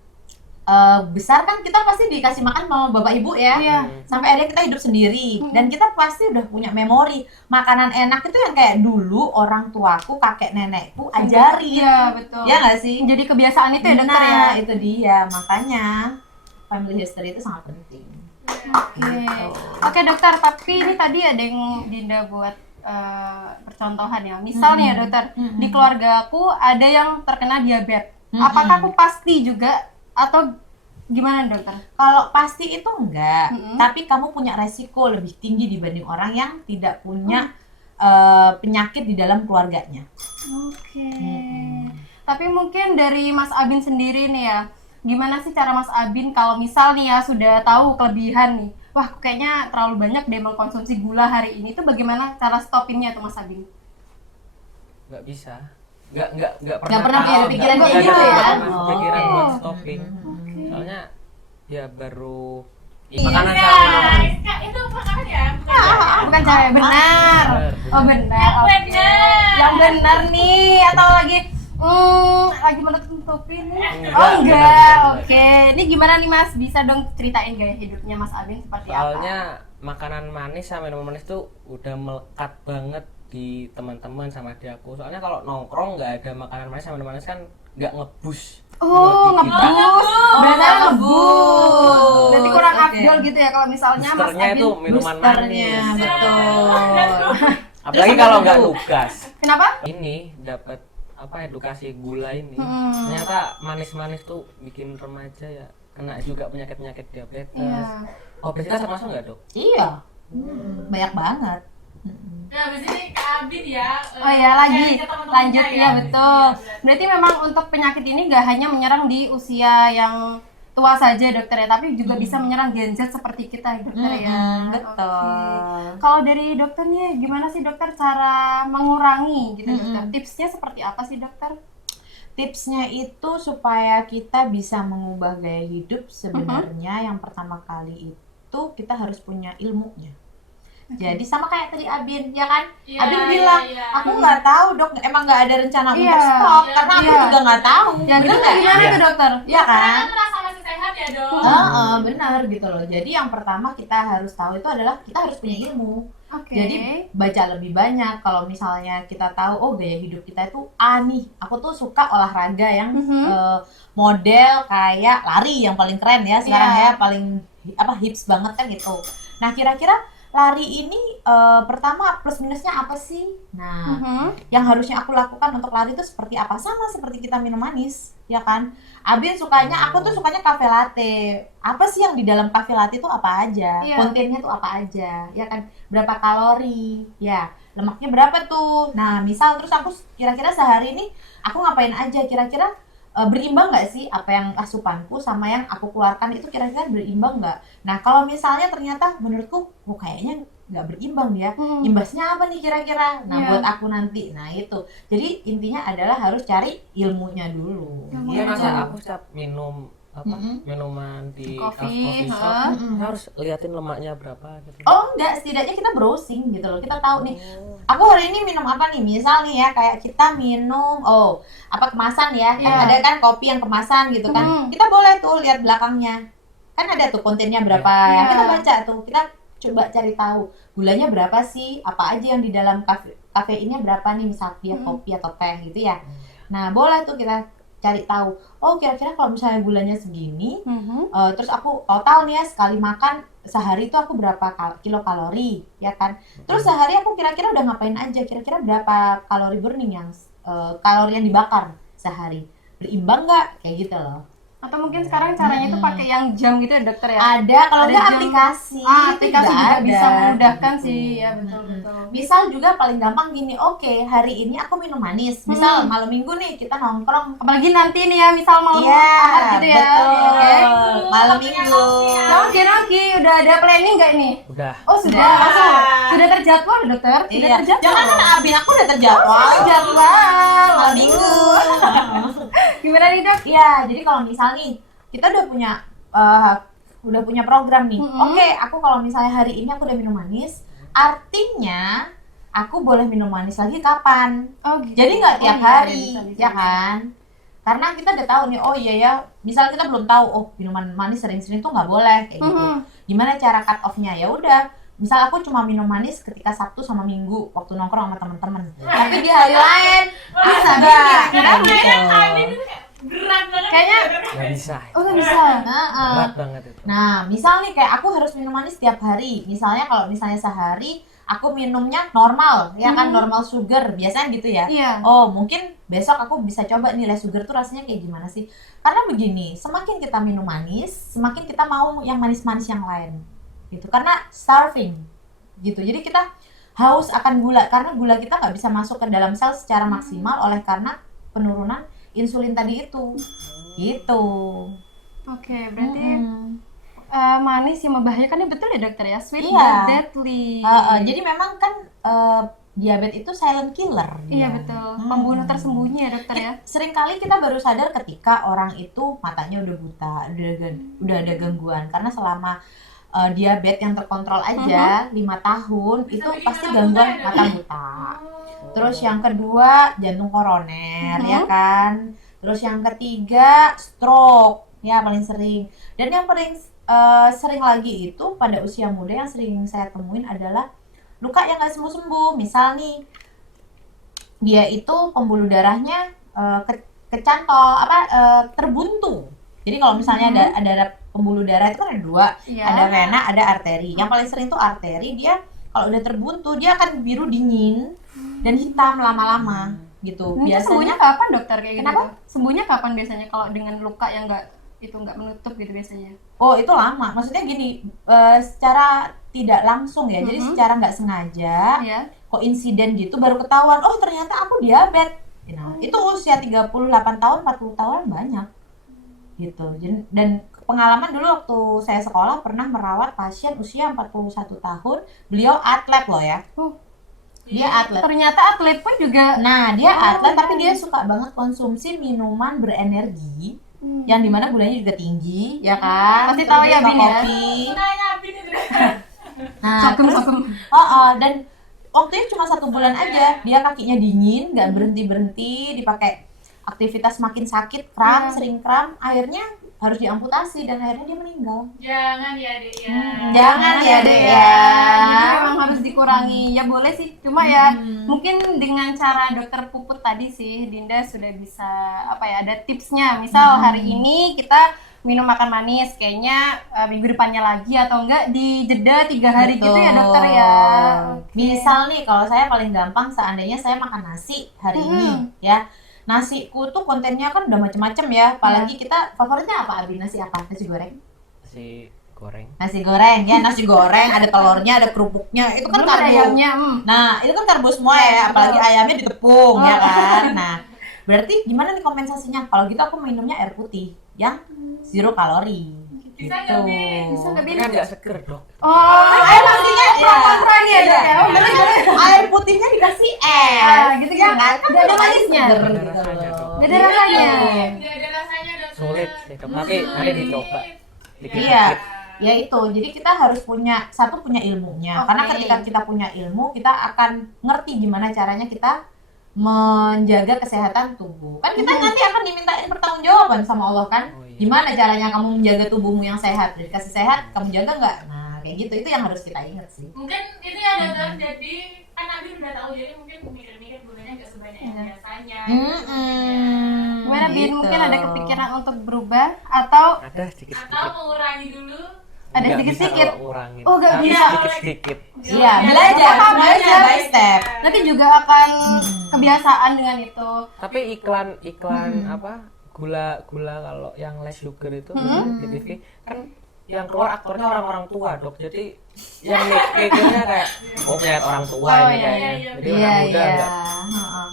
besar kan kita pasti dikasih makan sama bapak ibu ya. Iya. Sampai akhirnya kita hidup sendiri dan kita pasti udah punya memori makanan enak itu yang kayak dulu orang tuaku, kakek nenekku ajarin. Iya, betul. Ya nggak sih? Jadi kebiasaan itu ya dokter ya. Nah, itu dia. Makanya family history itu sangat penting. Oke dokter, tapi ini tadi ada yang Dinda buat percontohan ya. Misalnya ya dokter, di keluarga aku ada yang terkena diabetes. Apakah aku pasti juga atau gimana dokter? Kalau pasti itu enggak, tapi kamu punya resiko lebih tinggi dibanding orang yang tidak punya penyakit di dalam keluarganya. Oke. Tapi mungkin dari Mas Abin sendiri nih ya, gimana sih cara Mas Abin kalau misal nih ya sudah tahu kelebihan nih, wah kayaknya terlalu banyak deh mengkonsumsi gula hari ini, itu bagaimana cara stoppingnya tuh Mas Abin? Nggak bisa, nggak Nggak pernah tahu, kepikiran nggak kayak gitu ada ya? kepikiran Oh. buat stopping. Soalnya ya baru Iya, makanan sama minuman. Kak, itu makanan ya? Bukan cara benar. Oh benar. Yang Oke. benar. Yang benar nih atau lagi menutup-nutupin nih? Enggak, Oh enggak. benar. Oke. Ini gimana nih Mas? Bisa dong ceritain gaya hidupnya Mas Abin seperti Soalnya apa? makanan manis sama minuman manis tuh udah melekat banget di teman-teman sama di aku. Soalnya kalau nongkrong nggak ada makanan manis sama minuman manis kan nggak ngebus. Oh, Lebih kita. ngebus. Berarti Oh, ngebus. Berarti kurang Oke. afdol gitu ya kalau misalnya Mas Boosternya Abin. itu minuman Boosternya, manis. betul. Apalagi Terus kalau apa nggak tuh? nugas. Kenapa? Ini dapat apa edukasi gula ini. Hmm. Ternyata manis-manis tuh bikin remaja ya kena juga penyakit-penyakit diabetes. Iya. Obesitas termasuk nggak dok? Iya. Banyak banget. Nah, abis ini Kak Abin ya. Oh ya lagi sharing ke teman-temannya lanjut ya betul. Iya, Berarti memang untuk penyakit ini nggak hanya menyerang di usia yang tua saja dokter ya, tapi juga bisa menyerang Gen Z seperti kita dokter ya. Betul. Oke. Kalau dari dokter nih gimana sih dokter cara mengurangi gitu dokter? Tipsnya seperti apa sih dokter? Tipsnya itu supaya kita bisa mengubah gaya hidup sebenarnya yang pertama kali itu kita harus punya ilmunya. Jadi sama kayak tadi Abin, ya kan? Iya, Abin bilang, iya. aku nggak tahu dok, emang nggak ada rencana Iya, untuk stop, iya, karena aku iya. juga nggak tahu. Ya Bener gitu nggak? gimana Iya. tuh dokter? Iya kan? Karena merasa masih sehat ya dong. Benar gitu loh. Jadi yang pertama kita harus tahu itu adalah kita harus punya ilmu. Oke. Jadi baca lebih banyak. Kalau misalnya kita tahu, oh gaya hidup kita itu nih, aku tuh suka olahraga yang model kayak lari yang paling keren ya sekarang Iya. ya, paling hits banget kan gitu. Nah kira-kira lari ini pertama plus minusnya apa sih? Nah yang harusnya aku lakukan untuk lari itu seperti apa? Sama seperti kita minum manis, ya kan? Abin aku tuh sukanya cafe latte. Apa sih yang di dalam cafe latte itu apa aja? Iya. Kontennya tuh apa aja? Ya kan? Berapa kalori? Ya, lemaknya berapa tuh? Nah, misal terus aku kira-kira sehari ini aku ngapain aja? Kira-kira berimbang nggak sih apa yang asupanku sama yang aku keluarkan itu kira-kira berimbang nggak? Nah, kalau misalnya ternyata menurutku, kayaknya nggak berimbang dia, imbasnya apa nih kira-kira? Nah, Iya. buat aku nanti. Nah, itu. Jadi intinya adalah harus cari ilmunya dulu. Iya Gitu. masa aku setiap minum minuman di Coffee, coffee shop saya harus liatin lemaknya berapa gitu. Oh enggak, setidaknya kita browsing gitu loh. Kita tahu nih, aku hari ini minum apa nih? Misal nih ya, kayak kita minum, kemasan ya. Kan Iya. ada kan kopi yang kemasan gitu kan. Kita boleh tuh lihat belakangnya. Kan ada tuh kontennya berapa. Iya. Kita baca tuh, kita coba cari tahu gulanya berapa sih, apa aja yang di dalam kafeinnya berapa nih, misal dia kopi atau teh gitu ya. Nah, boleh tuh kita cari tahu. Oh, kira-kira kalau misalnya gulanya segini, terus aku total nih ya sekali makan sehari itu aku berapa kilokalori, ya kan? Terus sehari aku kira-kira udah ngapain aja? Kira-kira berapa kalori burning yang kalori yang dibakar sehari? Berimbang nggak? Kayak gitu loh. Atau mungkin sekarang caranya itu pakai yang jam gitu ya dokter ya? Ada, kalau Ada nggak jam. aplikasi. Aplikasi juga juga ada. bisa memudahkan sih, ya betul-betul. Misal juga paling gampang gini, oke hari ini aku minum manis. Misal malam minggu nih kita nongkrong. Apalagi nanti nih ya, misal malam Iya, Ahad gitu ya. betul. Oke. Malam minggu. Oke, udah ada planning nggak ini? Udah. Oh sudah, Sudah. langsung. Sudah terjadwal dokter? Sudah Iya. terjadwal. Jangan kan Abin aku udah terjadwal. Terjadwal. Malam minggu. Gimana nih dok? Iya, jadi kalau misal nih kita udah punya program nih. Oke, aku kalau misalnya hari ini aku udah minum manis, artinya aku boleh minum manis lagi kapan? Oh gitu. Jadi nggak tiap Oh, iya, hari, bisa. ya kan? Karena kita udah tahu nih, oh iya ya, misal kita belum tahu, oh minuman manis sering-sering tuh nggak boleh kayak gitu. Gimana cara cut off-nya? Ya udah, misal aku cuma minum manis ketika Sabtu sama Minggu waktu nongkrong sama teman-teman. Tapi di hari lain bisa kira-kira gitu. Berat banget. Kayaknya, Nggak bisa. oh nggak bisa. Berat banget itu. Nah, misal nih kayak aku harus minum manis tiap hari. Misalnya kalau misalnya sehari aku minumnya normal, ya kan normal sugar, biasanya gitu ya. Iya. Oh, mungkin besok aku bisa coba nih less sugar tuh rasanya kayak gimana sih? Karena begini, semakin kita minum manis, semakin kita mau yang manis-manis yang lain. Gitu. Karena starving. Gitu. Jadi kita haus akan gula karena gula kita nggak bisa masuk ke dalam sel secara maksimal oleh karena penurunan insulin tadi itu. Gitu. Oke, berarti manis yang membahayakan ya betul ya dokter ya? Sweet Iya. but deadly. Jadi memang kan diabetes itu silent killer. Iya dia. betul. Pembunuh tersembunyi ya dokter ya? Seringkali kita baru sadar ketika orang itu matanya udah buta, udah ada gangguan. Karena selama diabetes yang terkontrol aja 5 tahun itu pasti gangguan mata buta. Terus yang kedua jantung koroner, ya kan. Terus yang ketiga stroke, ya paling sering. Dan yang paling sering lagi itu pada usia muda yang sering saya temuin adalah luka yang nggak sembuh-sembuh. Misal nih dia itu pembuluh darahnya kecantol terbuntu. Jadi kalau misalnya ada pembuluh darah itu kan ada 2, Iya. ada vena, ada arteri. Yang paling sering tuh arteri, dia kalau udah terbuntu dia akan biru dingin dan hitam lama-lama gitu. Ini tuh sembuhnya Biasanya kapan dokter kayak gitu? Kenapa? Sembuhnya kapan biasanya kalau dengan luka yang nggak menutup gitu biasanya? oh itu lama. Maksudnya gini, secara tidak langsung ya. Jadi secara nggak sengaja, Iya. kok insiden gitu baru ketahuan, oh ternyata aku diabetes. Nah, itu usia 38 tahun, 40 tahun banyak. Gitu. Dan pengalaman dulu waktu saya sekolah pernah merawat pasien usia 41 tahun. Beliau atlet loh ya. Dia atlet. Ternyata atlet pun juga. Nah, dia atlet tapi dia suka banget konsumsi minuman berenergi yang dimana gulanya juga tinggi, ya kan? Pasti Terus tahu dia ya, suka Bin, ya? kopi. Nanya Abin itu. Nah, Sokem. dan waktunya cuma 1 bulan aja. Dia kakinya dingin, nggak berhenti dipakai aktivitas makin sakit, kram, sering kram, akhirnya harus diamputasi dan akhirnya dia meninggal. Jangan ya dek ya. Jangan ya dek ya. Jadi memang harus dikurangi. Ya boleh sih, cuma ya mungkin dengan cara dokter Puput tadi sih Dinda sudah bisa ada tipsnya. Misal hari ini kita minum makan manis, kayaknya minggu depannya lagi atau enggak di jeda 3 hari gitu ya dokter ya. Misal nih kalau saya paling gampang seandainya saya makan nasi hari ini ya. Nasiku tuh kontennya kan udah macem-macem ya. Apalagi kita favoritnya apa Abi? Nasi apa? Nasi goreng? Si goreng. Nasi goreng ya, nasi goreng ada telurnya, ada kerupuknya. Itu kan Belum karbo. ayamnya. Nah, itu kan karbo semua ya, apalagi ayamnya ditepung ya kan. Nah, berarti gimana nih kompensasinya? Kalau gitu aku minumnya air putih yang 0 kalori. Bisa Gitu. nggak, Bin? Bisa nggak, Bin? Kan nggak seger dok. Oh, Air putihnya ya. kontra nih ya dok ya. Oh, boleh. Air putihnya dikasih es. Gitu ya kan? kan? Nggak ada manisnya. Seger Nggak ada gitu rasanya, loh. Dok. Nggak ada rasanya. Nggak ada rasanya dokter. Sulit sih dok. Nanti dicoba. Iya, ya itu. Jadi kita harus punya ilmunya. Oke. Karena ketika kita punya ilmu, kita akan ngerti gimana caranya kita menjaga kesehatan tubuh. Kan kita nanti akan dimintain pertanggungjawaban sama Allah kan. Oh, iya. Gimana caranya kamu menjaga tubuhmu yang sehat? Dikasih sehat, kamu jaga nggak? Nah, kayak gitu. Itu yang harus kita ingat sih. Mungkin itu ya dokter. Jadi kan Abin udah tahu, jadi mungkin mikir-mikir gulanya nggak sebanyak yang biasanya. Gimana Bin? Gitu. Mungkin ada kepikiran untuk berubah atau Ada sedikit-sedikit. Atau mengurangi dulu. ada Nggak sedikit-sedikit? bisa kalau ngurangin. Oh, nggak Tapi bisa. sedikit-sedikit. Iya, belajar semuanya step by step. Nanti juga akan kebiasaan dengan itu. Tapi iklan apa gula kalau yang less sugar itu di TV kan yang keluar aktornya orang-orang tua dok, jadi yang mikirnya kayak kayak orang tua ini kayaknya, jadi anak muda enggak.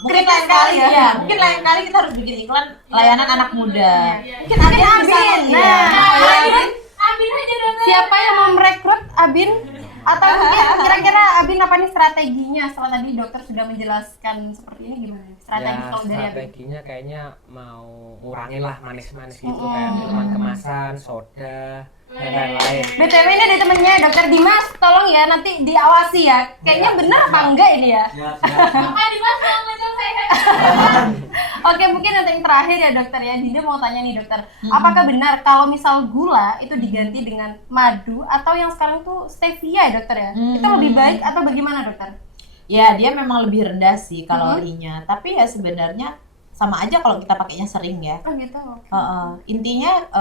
Mungkin lain kali ya, mungkin lain kali kita harus bikin iklan layanan anak muda. Mungkin ada Abin. Ambil aja dong. Siapa yang mau merekrut Abin? Atau mungkin kira-kira Abin apa nih strateginya setelah tadi dokter sudah menjelaskan seperti ini, gimana strategi Ya kalau dari Abin? strateginya kayaknya mau ngurangin lah manis-manis gitu, kayak minuman kemasan, soda dan lain-lain. BTW ini ada temennya dokter Dimas, tolong ya nanti diawasi ya. Kayaknya benar apa enggak ini ya? Apa Dimas mau ngajak saya? Oke, mungkin nanti yang terakhir ya dokter ya. Dinda mau tanya nih dokter, apakah benar kalau misal gula itu diganti dengan madu atau yang sekarang tuh stevia ya dokter ya? Itu lebih baik atau bagaimana dokter? Ya, dia memang lebih rendah sih kalorinya, tapi ya sebenarnya sama aja kalau kita pakainya sering ya. Oh gitu. Intinya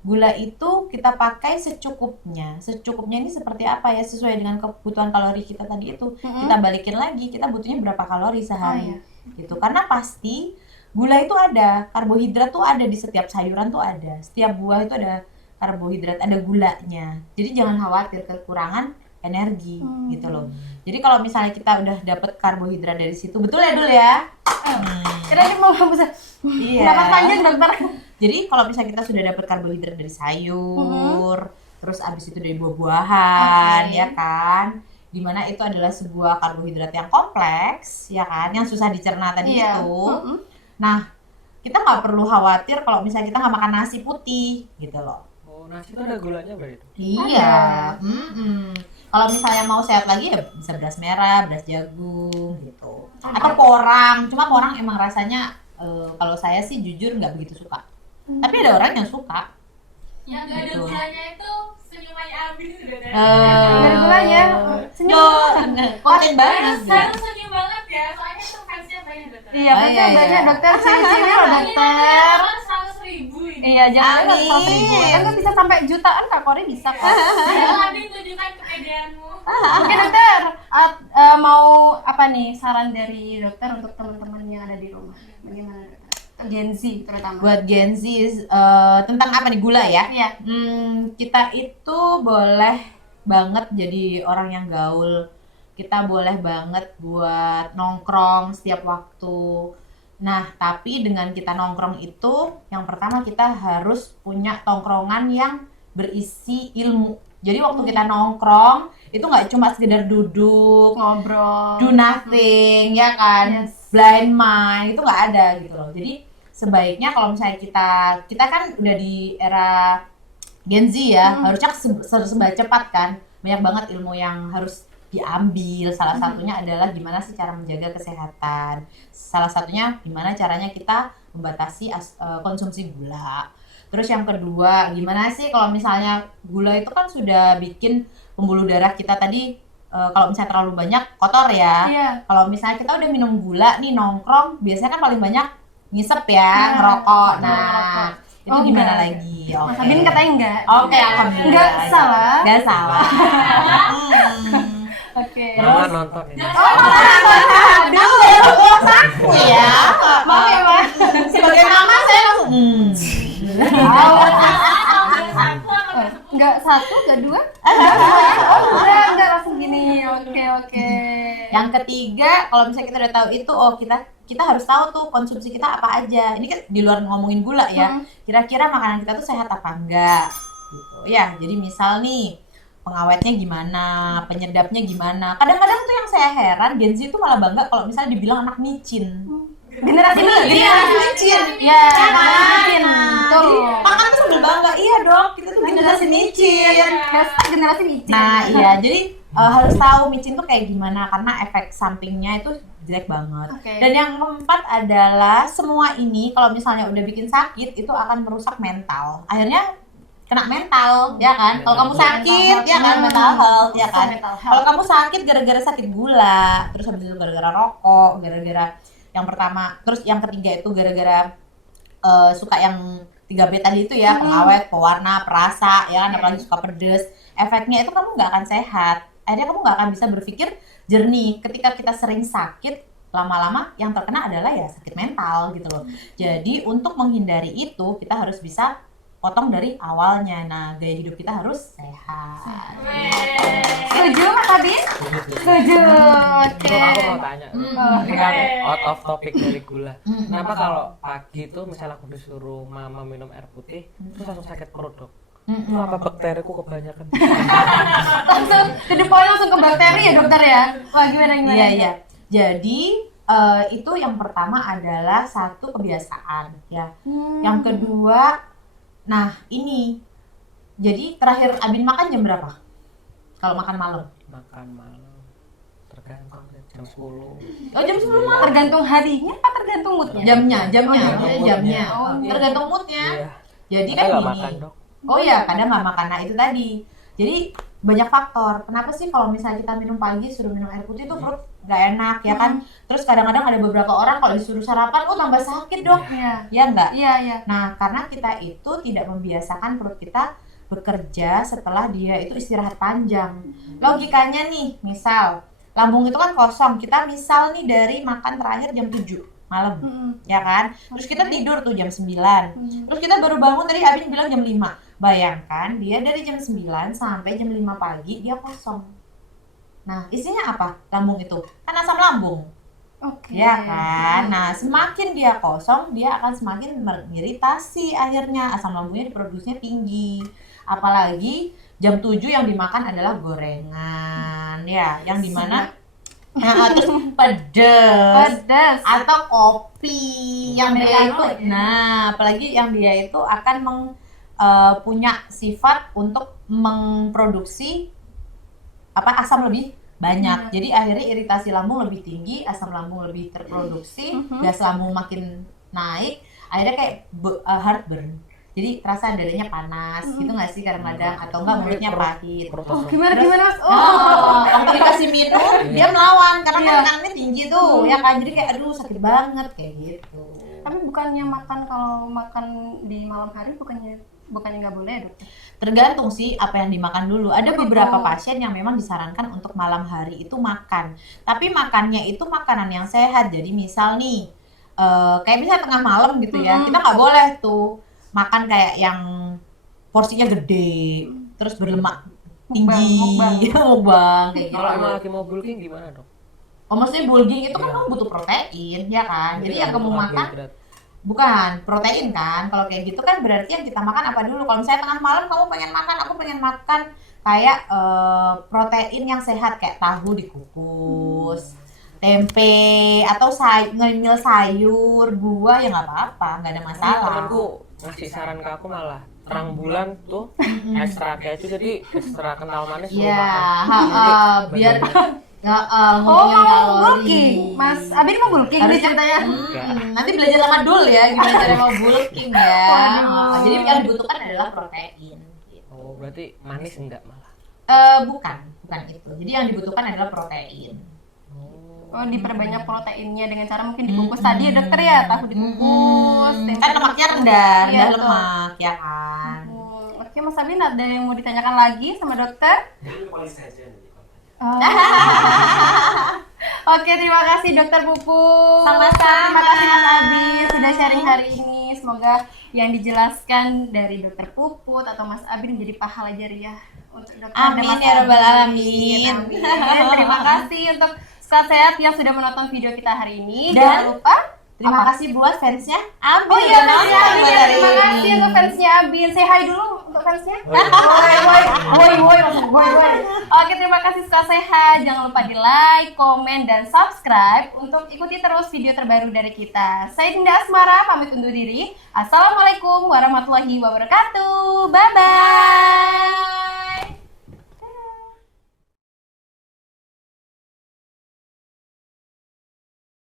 gula itu kita pakai secukupnya. Secukupnya ini seperti apa ya? Sesuai dengan kebutuhan kalori kita tadi itu. Kita balikin lagi, kita butuhnya berapa kalori sehari. Gitu. Karena pasti gula itu ada, karbohidrat tuh ada di setiap sayuran tuh ada. Setiap buah itu ada karbohidrat, ada gulanya. Jadi jangan khawatir kekurangan energi gitu loh. Jadi kalau misalnya kita udah dapet karbohidrat dari situ, betul ya Dul ya? Kira-kira mau bisa dapat panjang dokter. Jadi kalau misalnya kita sudah dapat karbohidrat dari sayur, terus abis itu dari buah-buahan, ya kan? Dimana itu adalah sebuah karbohidrat yang kompleks, ya kan? Yang susah dicerna tadi itu. Nah, kita nggak perlu khawatir kalau misalnya kita nggak makan nasi putih, gitu loh. Oh, nasi itu ada gulanya berarti? Iya. Kalau misalnya mau sehat lagi ya bisa beras merah, beras jagung, gitu. Atau porang. Cuma porang emang rasanya kalau saya sih jujur nggak begitu suka. Tapi ada orang yang suka. Yang gak ada gulanya itu senyumannya Abin udah ada. Ada gulanya. Senyum. Konten banget. Harus senyum banget ya, soalnya itu fansnya banyak dokter. Iya, fansnya banyak dokter. Sini loh dokter. 100.000 ini. Iya, jangan 100.000. Kan bisa sampai jutaan Kak Kori bisa kan. Ayo Abin tunjukkan kepedeanmu. Oke dokter, mau apa nih saran dari dokter untuk teman-teman yang ada di rumah? Bagaimana dokter? Gen Z terutama. Buat Gen Z tentang apa nih, gula ya? Iya. Kita itu boleh banget jadi orang yang gaul. Kita boleh banget buat nongkrong setiap waktu. Nah, tapi dengan kita nongkrong itu, yang pertama kita harus punya tongkrongan yang berisi ilmu. Jadi waktu kita nongkrong itu nggak cuma sekedar duduk, Ngobrol. do nothing, ya kan? Yes. Blind mind itu nggak ada gitu loh. Jadi sebaiknya kalau misalnya kita kan udah di era Gen Z ya, harusnya serba cepat kan. Banyak banget ilmu yang harus diambil. Salah satunya adalah gimana sih cara menjaga kesehatan. Salah satunya gimana caranya kita membatasi konsumsi gula. Terus yang kedua, gimana sih kalau misalnya gula itu kan sudah bikin pembuluh darah kita tadi kalau misalnya terlalu banyak kotor ya. Iya. Kalau misalnya kita udah minum gula nih nongkrong, biasanya kan paling banyak ngisep ya, ngerokok. Nah, itu gimana enggak. lagi? Mas Abin katanya enggak. Oke, alhamdulillah. Enggak salah. Enggak salah. Oke. Mama nonton ini. Aku ya. Maaf ya, Mas. Sebagai mama saya langsung Enggak satu, enggak dua. Enggak langsung gini. Oke. Yang ketiga, kalau misalnya kita udah tahu itu, kita harus tahu tuh konsumsi kita apa aja. Ini kan di luar ngomongin gula ya. Kira-kira makanan kita tuh sehat apa enggak? Gitu. Ya, jadi misal nih pengawetnya gimana, penyedapnya gimana. Kadang-kadang tuh yang saya heran, Gen Z tuh malah bangga kalau misalnya dibilang anak micin. Generasi micin. Ya, micin. Betul. Makan tuh sambil bangga, iya dong, kita tuh generasi micin. Hashtag generasi micin. Nah iya, jadi harus tahu micin tuh kayak gimana, karena efek sampingnya itu jelek banget. Oke. Dan yang keempat adalah semua ini kalau misalnya udah bikin sakit itu akan merusak mental. Akhirnya kena mental, ya kan? Kalau kamu sakit, ya kan, mental health, ya kan? Kalau kamu sakit gara-gara sakit gula, terus habis itu gara-gara rokok, gara-gara yang pertama, terus yang ketiga itu gara-gara suka yang 3B tadi itu ya, pengawet, pewarna, perasa, ya kan, apalagi suka pedes. Efeknya itu kamu nggak akan sehat. Akhirnya kamu nggak akan bisa berpikir jernih. Ketika kita sering sakit, lama-lama yang terkena adalah ya sakit mental gitu loh. Jadi untuk menghindari itu kita harus bisa potong dari awalnya. Nah, gaya hidup kita harus sehat. Setuju Mas Abin? Setuju. Oke. Bro, aku mau tanya. Ini kan Oke. out of topic dari gula. Kenapa kalau pagi tuh misalnya aku disuruh mama minum air putih, terus langsung sakit perut dok? Itu apa bakteriku kebanyakan? Langsung to the point, langsung ke bakteri ya dokter ya? Wah gimana? Iya, iya. Jadi itu yang pertama adalah satu kebiasaan ya. Yang kedua, nah ini. Jadi terakhir Abin makan jam berapa? Kalau makan malam? Makan malam tergantung deh, jam 10. Oh, jam 10 malam. Tergantung harinya apa tergantung moodnya? Jamnya. Tergantung Jamnya. moodnya. Oh, tergantung moodnya. Iya. Jadi Kita kan nggak gini. makan dok. Oh iya, kadang nggak makan. Nah itu tadi. Jadi banyak faktor. Kenapa sih kalau misalnya kita minum pagi suruh minum air putih itu perut nggak enak ya kan? Terus kadang-kadang ada beberapa orang kalau disuruh sarapan, oh tambah sakit dok. Iya. Ya enggak? Iya, iya. Nah karena kita itu tidak membiasakan perut kita bekerja setelah dia itu istirahat panjang. Logikanya nih, misal lambung itu kan kosong. Kita misal nih dari makan terakhir jam 7 malam, ya kan? Terus kita tidur tuh jam 9. Terus kita baru bangun tadi Abin bilang jam 5. Bayangkan dia dari jam 9 sampai jam 5 pagi dia kosong. Nah, isinya apa? Lambung itu. Kan asam lambung. Oke. Ya kan? Nah, semakin dia kosong, dia akan semakin mengiritasi akhirnya. Asam lambungnya diproduksinya tinggi. Apalagi jam 7 yang dimakan adalah gorengan. Ya, yang dimana terus pedes Pedas. atau kopi yang dia itu, Americano ya? nah apalagi yang dia itu akan punya sifat untuk memproduksi asam lebih banyak. Jadi akhirnya iritasi lambung lebih tinggi, asam lambung lebih terproduksi, gas lambung makin naik, akhirnya kayak heartburn. Jadi terasa dadanya panas, gitu nggak sih kadang-kadang, atau enggak mulutnya pahit. Oh, gimana Mas? Waktu dikasih minum dia melawan karena Iya. kan tekanannya tinggi tuh, ya kan, jadi kayak aduh sakit banget kayak gitu. Tapi bukannya kalau makan di malam hari bukannya nggak boleh ya, dokter? Tergantung sih apa yang dimakan dulu. Ada Oh, gitu. beberapa pasien yang memang disarankan untuk malam hari itu makan, tapi makannya itu makanan yang sehat. Jadi misal nih kayak misalnya tengah malam gitu ya, kita nggak boleh tuh makan kayak yang porsinya gede terus berlemak tinggi, mukbang kayak gitu. Kalau emang lagi mau bulking gimana dok? Oh, maksudnya bulking itu kan kamu butuh protein ya kan, jadi yang kamu makan karbohidrat. bukan protein kan. Kalau kayak gitu kan berarti yang kita makan apa dulu. Kalau misalnya tengah malam kamu pengen makan, aku pengen makan kayak protein yang sehat kayak tahu dikukus, tempe, atau ngemil sayur, buah, ya nggak apa-apa, nggak ada masalah. Temanku ngasih saran ke aku malah terang bulan tuh ekstra keju, jadi ekstra kental manis suruh Iya, makan. biar nggak Oh, ngomongin mau kalori. bulking. Mas Abin mau bulking nih Harusnya- ceritanya. Nanti belajar sama Dul ya gimana cara mau bulking ya. Waduh. Jadi yang dibutuhkan adalah protein. Oh, berarti manis enggak malah? Bukan itu. Jadi yang dibutuhkan adalah protein. Oh, diperbanyak proteinnya dengan cara mungkin dikukus tadi ya dokter ya, tahu dikukus. tempe Kan lemaknya rendah, Iya, betul. lemak ya kan. Oke, Mas Abin ada yang mau ditanyakan lagi sama dokter? Oh. Oke, terima kasih Dokter Puput. Sama-sama. Terima kasih Mas Abin sudah sharing hari ini. Semoga yang dijelaskan dari Dokter Puput atau Mas Abin menjadi pahala jariah untuk dokter dan Amin Mas ya rabbal Abin. alamin. Amin. Terima kasih untuk sehat yang sudah menonton video kita hari ini. Dan Jangan lupa Terima apa? kasih buat fansnya Abin. Oh iya, udah fansnya nonton Abin. hari Terima ini. kasih untuk fansnya Abin. Say hi dulu untuk fansnya. Woi. Oke, terima kasih suka sehat. Jangan lupa di like, komen, dan subscribe untuk ikuti terus video terbaru dari kita. Saya Dinda Asmara, pamit undur diri. Assalamualaikum warahmatullahi wabarakatuh. Bye-bye.